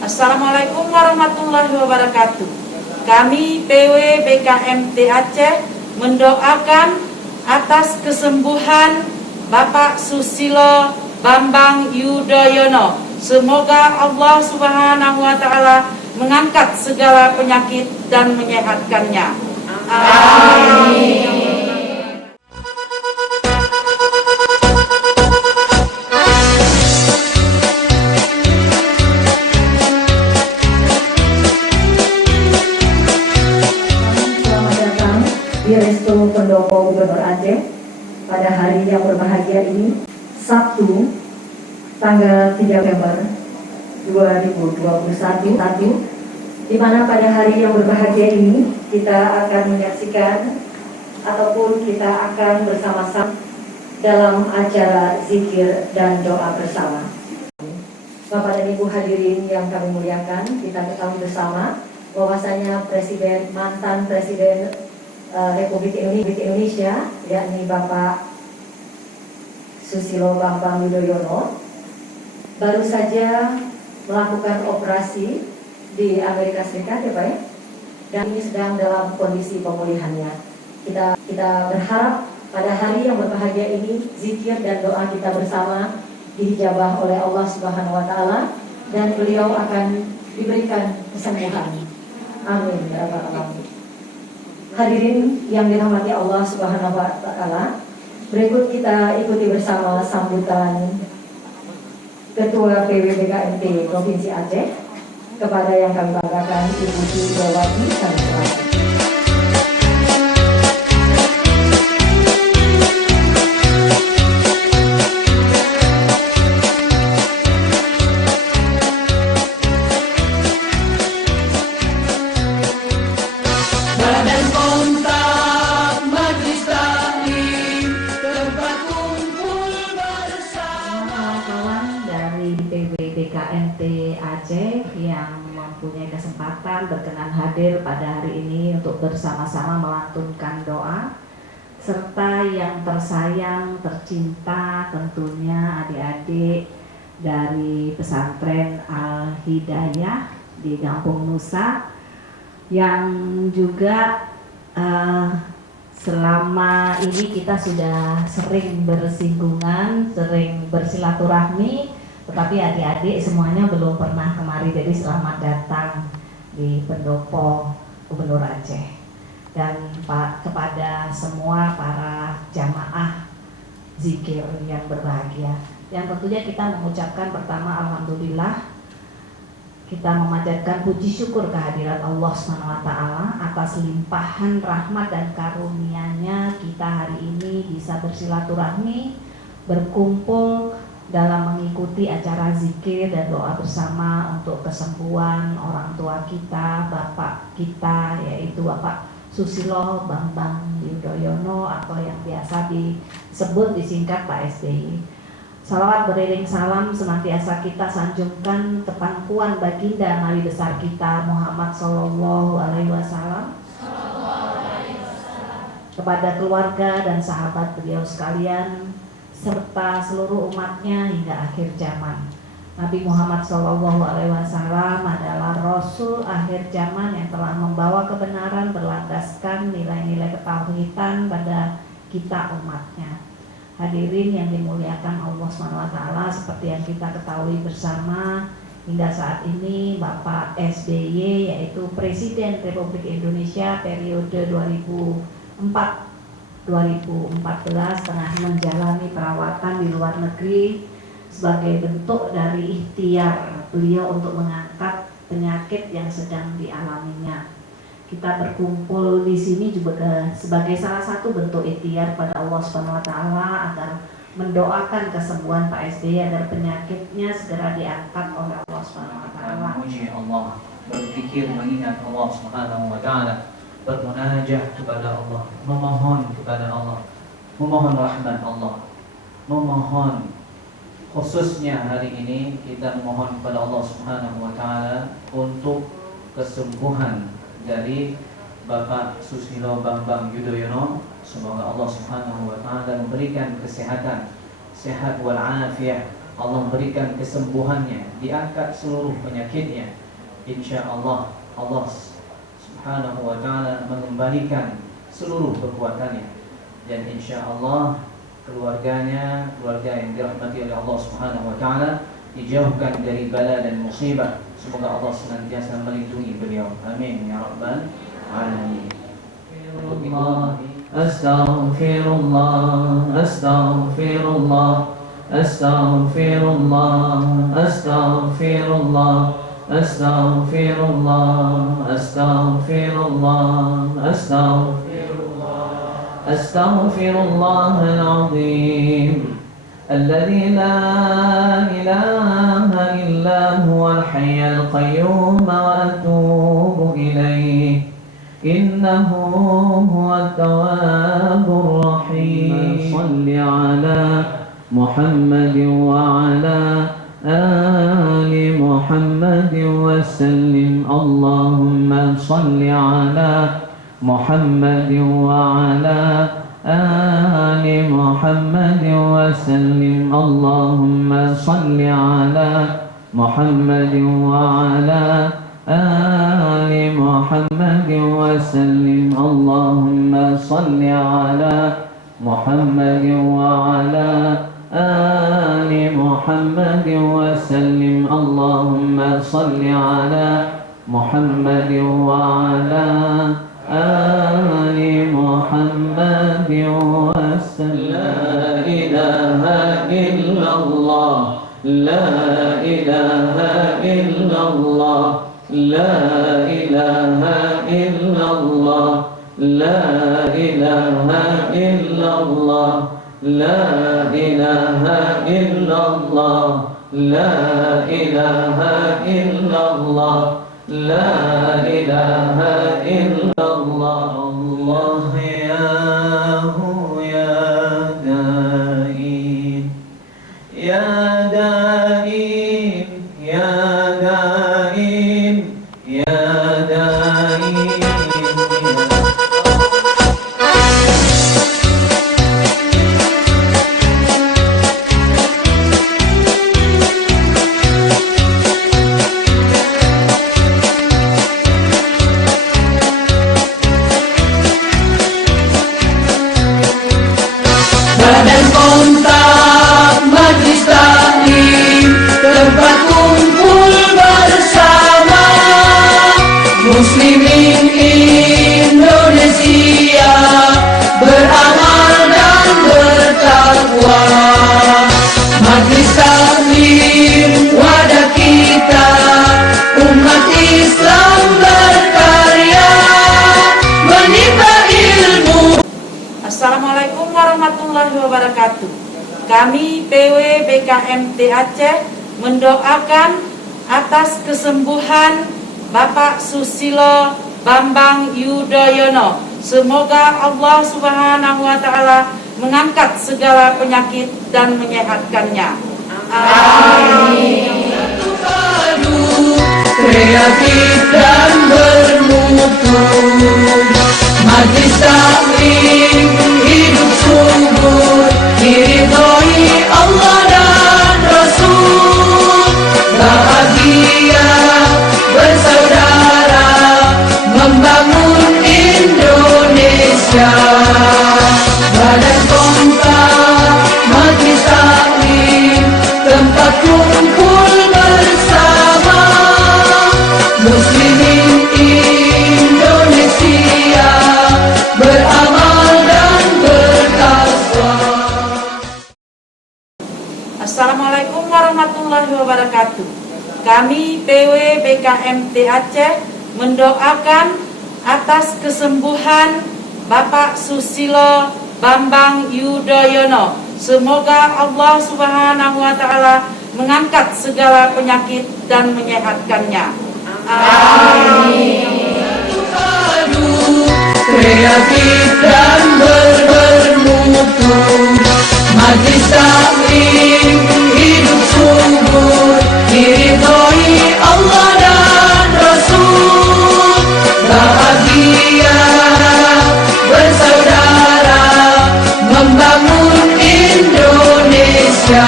Assalamualaikum warahmatullahi wabarakatuh. Kami PW BKMT Aceh mendoakan atas kesembuhan Bapak Susilo Bambang Yudhoyono. Semoga Allah Subhanahu wa Ta'ala mengangkat segala penyakit dan menyehatkannya. Amin. Di Resto Pendopo Gubernur Aceh pada hari yang berbahagia ini, Sabtu tanggal 3 November 2021, di mana pada hari yang berbahagia ini kita akan menyaksikan ataupun kita akan bersama-sama dalam acara zikir dan doa bersama. Bapak dan Ibu hadirin yang kami muliakan, kita ketahui bersama bahwasanya mantan Presiden Republik Indonesia, yakni Bapak Susilo Bambang Yudhoyono, baru saja melakukan operasi di Amerika Serikat, ya Pak ya, dan ini sedang dalam kondisi pemulihannya. Kita berharap pada hari yang berbahagia ini, zikir dan doa kita bersama diijabah oleh Allah Subhanahu wa Ta'ala, dan beliau akan diberikan kesembuhan. Amin ya rabbal alamin. Hadirin yang dirahmati Allah Subhanahu wa Ta'ala, berikut kita ikuti bersama sambutan Ketua PW BKMT Provinsi Aceh kepada yang kami banggakan Ibu Dewati kami serahkan. BKMT Aceh yang mempunyai kesempatan berkenan hadir pada hari ini untuk bersama-sama melantunkan doa, serta yang tersayang, tercinta tentunya adik-adik dari pesantren Al-Hidayah di Kampung Nusa yang juga selama ini kita sudah sering bersinggungan, sering bersilaturahmi, tetapi adik-adik semuanya belum pernah kemari, jadi selamat datang di Pendopo Gubernur Aceh. Dan kepada semua para jamaah zikir yang berbahagia, yang tentunya kita mengucapkan pertama alhamdulillah, kita memanjatkan puji syukur kehadirat Allah SWT atas limpahan rahmat dan karunia-Nya kita hari ini bisa bersilaturahmi, berkumpul dalam mengikuti acara zikir dan doa bersama untuk kesembuhan orang tua kita, bapak kita, yaitu Bapak Susilo Bambang Yudhoyono atau yang biasa disebut disingkat Pak SBY. Salawat beriring salam senantiasa kita sanjungkan ke pangkuan baginda Nabi besar kita Muhammad Sallallahu Alaihi Wasallam, kepada keluarga dan sahabat beliau sekalian, serta seluruh umatnya hingga akhir zaman. Nabi Muhammad SAW adalah Rasul akhir zaman yang telah membawa kebenaran berlandaskan nilai-nilai ketauhidan pada kita umatnya. Hadirin yang dimuliakan Allah SWT, seperti yang kita ketahui bersama, hingga saat ini Bapak SBY yaitu Presiden Republik Indonesia periode 2014 tengah menjalani perawatan di luar negeri sebagai bentuk dari ikhtiar beliau untuk mengangkat penyakit yang sedang dialaminya. Kita berkumpul di sini juga sebagai salah satu bentuk ikhtiar pada Allah Subhanahu wa Ta'ala agar mendoakan kesembuhan Pak SBY agar penyakitnya segera diangkat oleh Allah Subhanahu wa Ta'ala. Memuji Allah, berpikir mengingat Allah Subhanahu wa Ta'ala, bermunajah kepada Allah, memohon kepada Allah, memohon rahmat Allah, memohon khususnya hari ini kita memohon kepada Allah Subhanahu wa Ta'ala untuk kesembuhan dari Bapak Susilo Bambang Yudhoyono. Semoga Allah Subhanahu wa Ta'ala memberikan kesehatan, sehat wal afiyah, Allah berikan kesembuhannya, diangkat seluruh penyakitnya. Insya Allah, Allah Subhanahu wa Ta'ala mengembalikan seluruh kekuatannya, dan insya Allah keluarganya, keluarga yang dirahmati oleh Allah Subhanahu wa Ta'ala, dijauhkan dari bala dan musibah. Semoga Allah senantiasa melindungi beliau. Amin ya rabbal alamin. Astaghfirullah, astaghfirullah, astaghfirullah, astaghfirullah, astaghfirullah, astaghfirullah, astaghfirullahal azim, alladzi la ilaha illa huwal hayyul qayyum, wa atubu ilaih, innahu huwat tawwabur rahim. Shalli ala Muhammad wa ala ali Muhammad wa sallim. Allahumma shalli ala Muhammad wa ala ali Muhammad wa sallim. Allahumma shalli ala Muhammad wa ala ali Muhammad wa sallim. Allahumma shalli ala Muhammad wa ala ali Muhammad wa sallim. Allahumma shalli ala Muhammad wa ala ali Muhammad wa sallim. La ilaha illallah, la ilaha illallah, la ilaha illallah, la ilaha illallah, la ilaha illallah, la ilaha illallah, la ilaha illallah. Allah ya hu ya daim, ya daim, ya daim, ya daim. Badan kontak majlis taklim, tempat kumpul bersama muslimin Indonesia, beramal dan bertakwa. Majlis taklim wadah kita, umat Islam berkarya, menimba ilmu. Assalamualaikum warahmatullahi wabarakatuh. Kami PW BKMT Aceh mendoakan atas kesembuhan Bapak Susilo Bambang Yudhoyono. Semoga Allah Subhanahu wa Ta'ala mengangkat segala penyakit dan menyehatkannya. Amin. Kreatif dan bermutu, majlis taklim hidup subur, diridhoi Allah dan Rasul. Bahagia bersaudara membangun Indonesia. Badan kompak majlis taklim, tempat kumpul bersama muslimin Indonesia, beramal dan bertakwa. Assalamualaikum warahmatullahi wabarakatuh. Kami PW BKMT Aceh mendoakan atas kesembuhan Bapak Susilo Bambang Yudhoyono. Semoga Allah Subhanahu wa Ta'ala mengangkat segala penyakit dan menyehatkannya. Amin. Kreatif dan bermutu, majlis taklim hidup subur, diridhoi Allah dan Rasul. Bahagia bersaudara membangun Indonesia.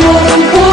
kumpul